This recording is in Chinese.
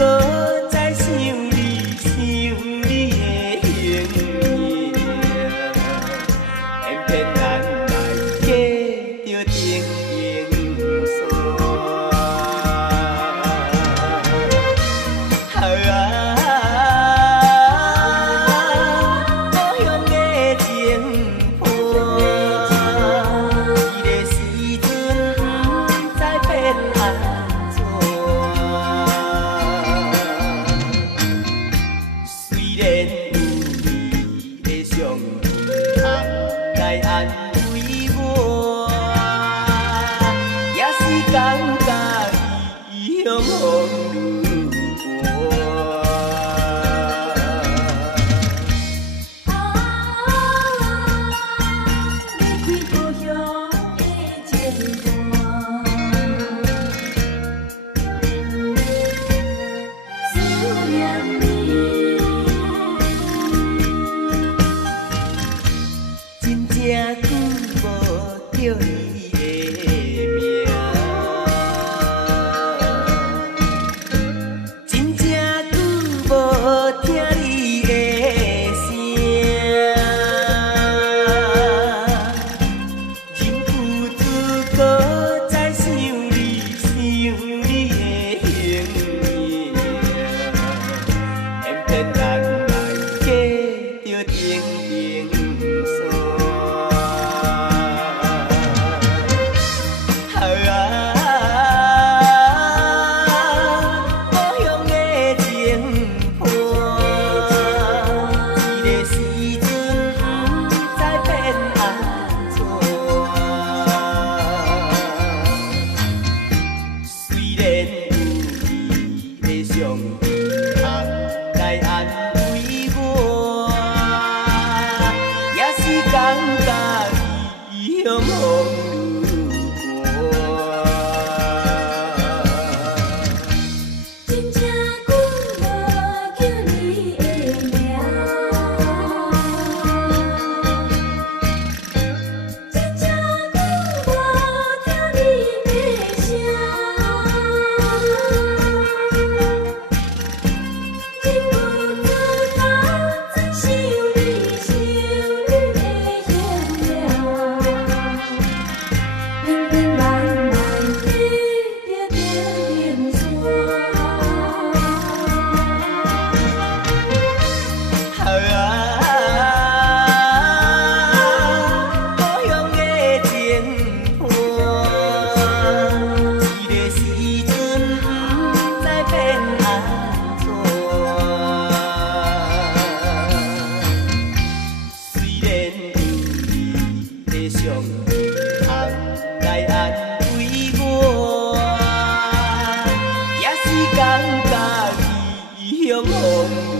搁再想你想你的形影，偏偏咱来过着情影山。故乡的情伴，这个时阵不知变安怎。虽然有你的相依来安慰我，也是感觉异乡风雨过。离开故乡的情伴，思念你。真正久无着你的名，真正久无听你的声，忍不住搁再想你想你的形影，偏偏咱来过着情影山。故乡的情伴，这个时阵不知变安怎。虽然有你的相依来安慰我，也是感觉异乡风雨过。真正久无叫你的名，真正久无听你的声，忍不住搁再想你想你的形影，偏偏咱来过着情影山。故乡的情伴，这个时阵不知变安怎。虽然有你的相依来安慰我，也是感觉异乡风雨